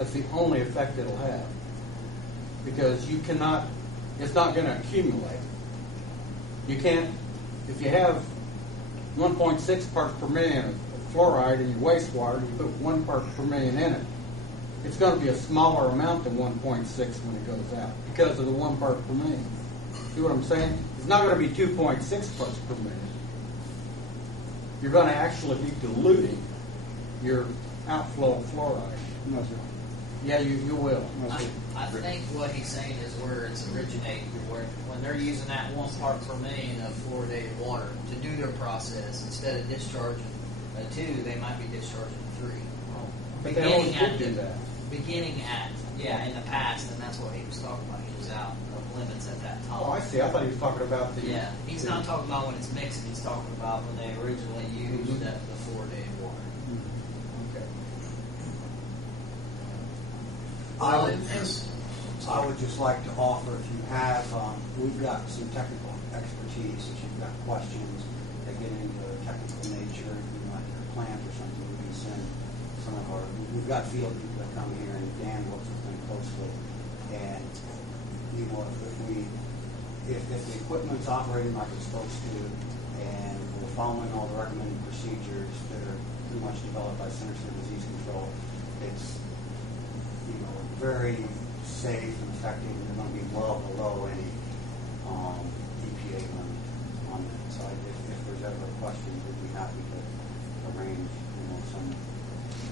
That's the only effect it'll have. Because you cannot, it's not going to accumulate. You can't, if you have 1.6 parts per million of fluoride in your wastewater, you put 1 part per million in it, it's going to be a smaller amount than 1.6 when it goes out because of the 1 part per million. See what I'm saying? It's not going to be 2.6 parts per million. You're going to actually be diluting your outflow of fluoride. No, sir. Yeah, you will. No, sir. I think what he's saying is where it's originating, where when they're using that 1 part per million of fluoridated water to do their process, instead of discharging a 2, they might be discharging 3. But they always would do that. Beginning at, in the past, and that's what he was talking about. He was out of limits at that time. Oh, I see. I thought he was talking about the... Yeah, he's not talking about when it's mixing. He's talking about when they originally used the fluoridated water. Okay. I would just like to offer, if you have, we've got some technical expertise. If you've got questions that get into technical nature, you might get a plant or something, we can send some of our, we've got field people that come here, and Dan works with them closely. And, you know, if the equipment's operating like it's supposed to, and we're following all the recommended procedures that are pretty much developed by Centers for Disease Control, it's, you know, very safe and effective, and they're going to be well below any EPA limit on that. So if there's ever a question, we'd be happy to arrange, you know, some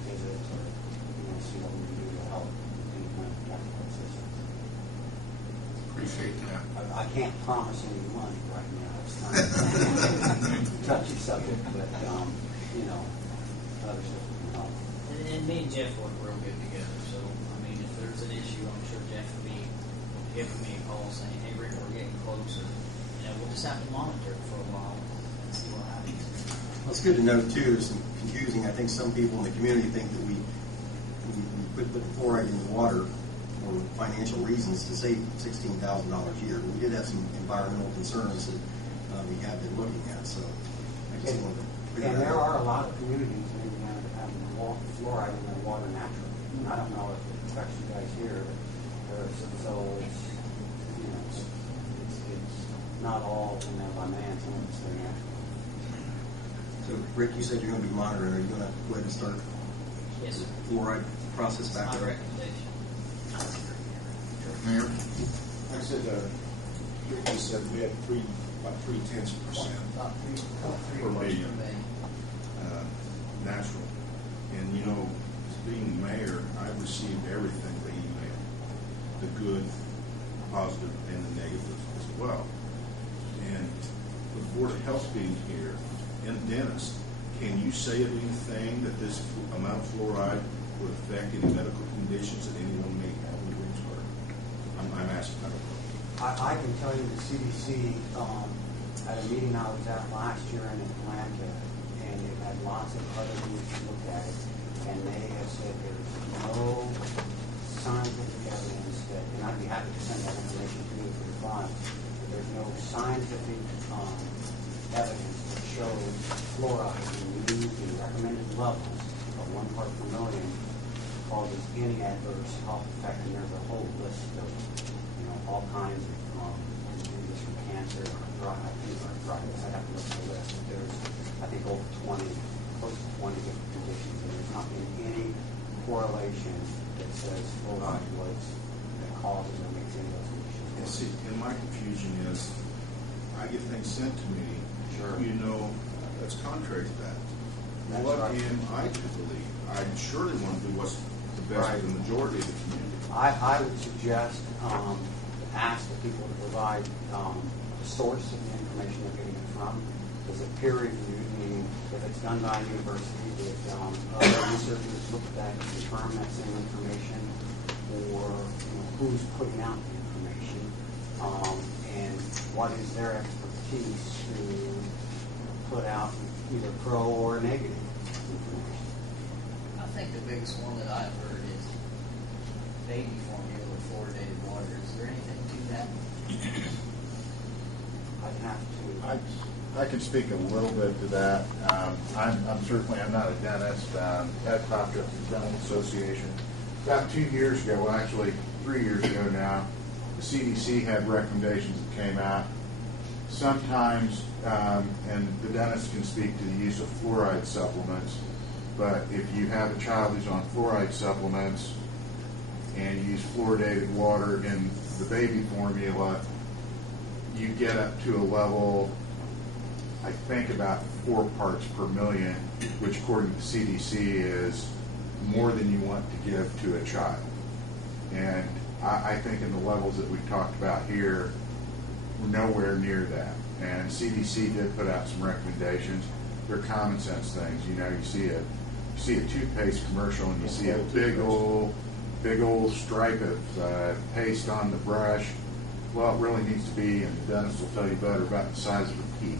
visits or, you know, see what we can do to help implement technical assistance. Appreciate that. I can't promise any money right now. It's kind of a touchy subject, but you know, other stuff can help. And me and Jeff work real good together. So I mean, if there's an issue, I'm sure Jeff will be giving me a call saying, "Hey, Rick, we're getting closer." You know, we'll just have to monitor it for a while and see what happens. Well, it's good to know too. There's some confusing. I think some people in the community think that we put the fluoride in the water for financial reasons to save $16,000 a year. We did have some environmental concerns that we have been looking at. So I just wanted to figure And that there out. are a lot of communities maybe now that have fluoride in their water naturally. I don't know if it affects you guys here, but so it's, you know, it's not all in there by man, some of it's there naturally. So Rick, you said you're going to be monitoring. Are you going to go ahead and start Yes, sir. the fluoride process back My there? recommendation. Mayor? Like I said, Ricky said we had about 0.3% About three Per parts million. million. natural. And you know, as being mayor, I received everything by email, the good, positive, and the negative as well. And with the Board of Health being here and dentist, can you say of anything that this amount of fluoride would affect any medical conditions that anyone may have in Greensburg? I'm asking. I don't know. I can tell you the CDC, at a meeting I was at last year in Atlanta, and it had lots of other groups look at it, and they have said there's no scientific evidence that, and I'd be happy to send that information to you for your file, but there's no scientific evidence that shows fluoride being used in recommended levels of 1 part per million causes any adverse health effect, and there's a whole list of, you know, all kinds of conditions from cancer, arthritis. I'd have to look at the list, but there's, I think, over 20, close to 20 different conditions, and there's not been any correlation that says fluoride was that causes or makes any of those conditions. And see, and my confusion is, I get things sent to me, Sure. you know, that's contrary to that. That's What right. am I to believe? I surely want to do what's the best Right. for the majority of the community. I would suggest ask the people to provide the source of the information they're getting it from. Is it peer reviewed? Meaning, if it's done by a university, if other researchers look at that and confirm that same information, or you know, who's putting out the information, and what is their expertise to put out either pro or negative information. I think the biggest one that I've heard is baby formula with fluoridated water. Is there anything to that? I'd have to. I can speak a little bit to that. I'm certainly, I'm not a dentist. Ed Cobb, the Dental Association, about 2 years ago, well, actually 3 years ago now, the CDC had recommendations that came out. Sometimes, and the dentist can speak to the use of fluoride supplements, but if you have a child who's on fluoride supplements and you use fluoridated water in the baby formula, you get up to a level, I think about 4 parts per million, which according to the CDC is more than you want to give to a child. And I think in the levels that we've talked about here, we're nowhere near that. And CDC did put out some recommendations. They're common sense things. You know, you see a toothpaste commercial and you see a big old stripe of paste on the brush. Well, it really needs to be, and the dentist will tell you better, about the size of a pea.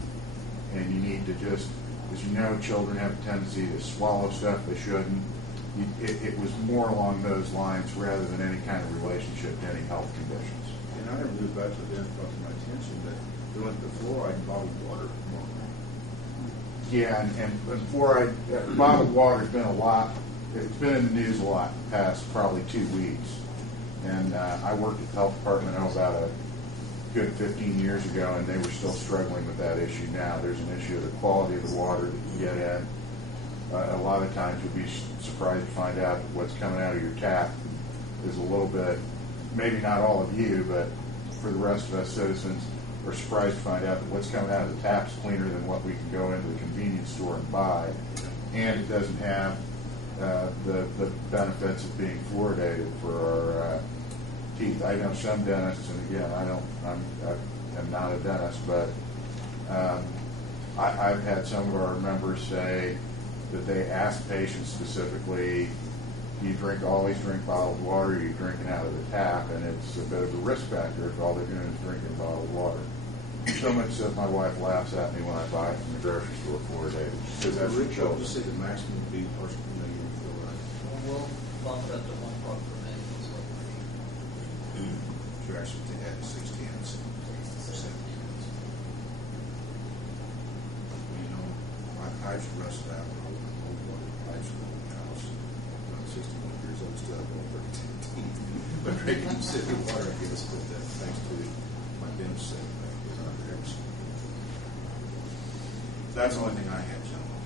And you need to just, as you know, children have a tendency to swallow stuff they shouldn't. It was more along those lines rather than any kind of relationship to any health conditions. And I never knew about the dentist brought to my attention that they went to fluoride in bottled water. Yeah, and fluoride, bottled water's been it's been in the news a lot in the past probably 2 weeks. And I worked at the health department about a good 15 years ago, and they were still struggling with that issue now. There's an issue of the quality of the water that you get in. A lot of times you'll be surprised to find out that what's coming out of your tap is a little bit, maybe not all of you, but for the rest of us citizens, are surprised to find out that what's coming out of the tap is cleaner than what we can go into the convenience store and buy. And it doesn't have the benefits of being fluoridated for our teeth. I know some dentists, and again, I'm not a dentist, but I've had some of our members say that they ask patients specifically, do you always drink bottled water, or are you drinking out of the tap? And it's a bit of a risk factor if all they're doing is drinking bottled water. So much so my wife laughs at me when I buy it from the grocery store fluoridated. Because that's what Rich, I'll shows. just say the maximum would be parts per million fluoride. We'll bump it up to 1 part per million is what we need. Should actually take that to 6 tenths. You know, my pipes rusted out. Old water pipes in the old house. I'm 61 years old, still have one 13. But drinking city water, I guess, but thanks to my dentist saying that was our parents. That's the only thing I had, gentlemen.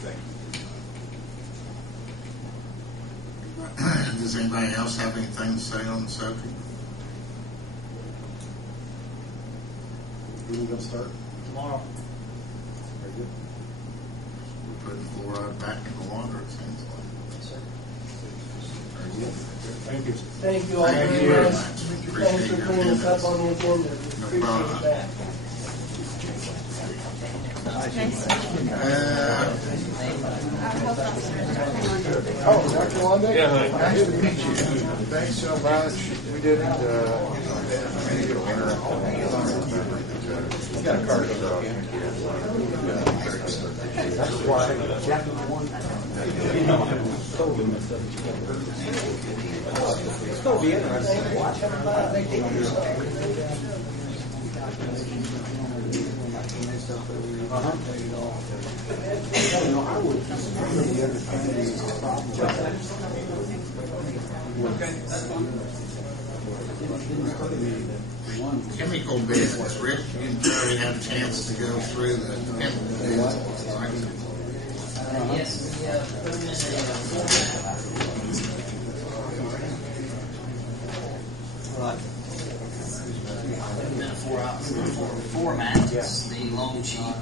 Thank you. Does anybody else have anything to say on the subject? When are we going to start? Tomorrow. Very good. We're putting fluoride back in the water, it seems like. Yes, sir. Very good. Thank you. Thank you all Thank very you very much. much. Thanks Appreciate for your bringing us up attendance. on the agenda. No Appreciate problem. that. Oh, Dr. Wanda? Yeah. Nice to meet you. Thanks so much. We didn't, He's got a card. That's why Jeff won. It's going to be interesting to watch. You know, I would really understand these problems. Chemical business, Rick, you probably had a chance to go through the chemical business, right? Yes, we put them in a format. It's the loan sheet.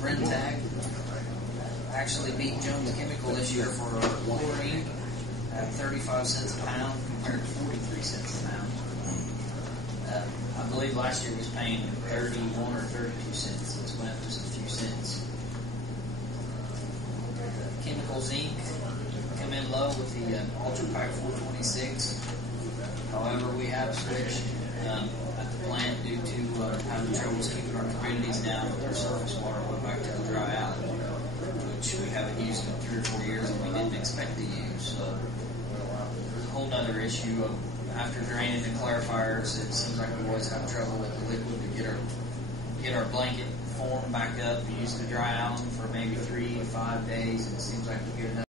Brentag actually beat Jones Chemical this year for chlorine at 35 cents a pound compared to 43 cents a pound. I believe last year was paying 31 or 32 cents, so it's went up just a few cents. Chemical zinc come in low with the Ultra Pack 426. However, we have switched at the plant due to having troubles keeping our communities down with our surface water went back to the dry alley, which we haven't used in 3 or 4 years and we didn't expect to use. So, a whole other issue of after draining the clarifiers, it seems like we always have trouble with the liquid to get our blanket form back up, use the dry island for maybe 3 to 5 days, and it seems like we